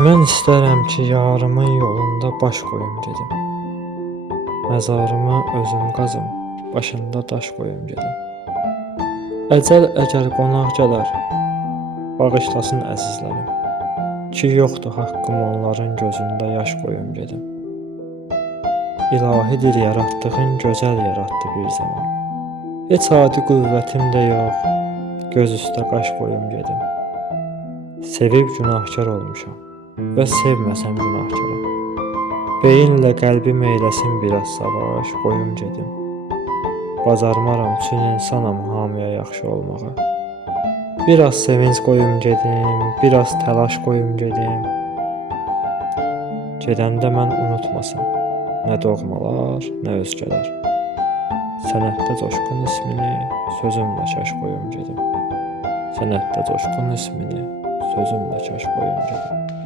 Mən istərəm ki, yarımın yolunda baş qoyum gedim. Məzarımı özüm qazım, başında daş qoyum gedim. Əcəl əgər qonaq gələr, bağışlasın əzizlərim. Ki yoxdur haqqım onların gözündə yaş qoyum gedim. İlahidir yaratdığın gözəl yaratdı bir zaman. Heç adi qüvvətim də yox, göz üstə qaş qoyum gedim. Sevib günahkar olmuşam və sevməsəm günahkaram. Beyinlə qəlbim eyləsin biraz savaş, qoyum gedim. Bacarmaram çün insanam hamıya yaxşı olmağa. Biraz sevinç qoyum gedim, biraz təlaş qoyum gedim. Gedəndə mən unutmasam, nə doğmalar, nə özgələr. Sənətdə coşqun ismini sözümlə kaş qoyum gedim. Sənətdə coşqun ismini sözümlə kaş qoyum gedim.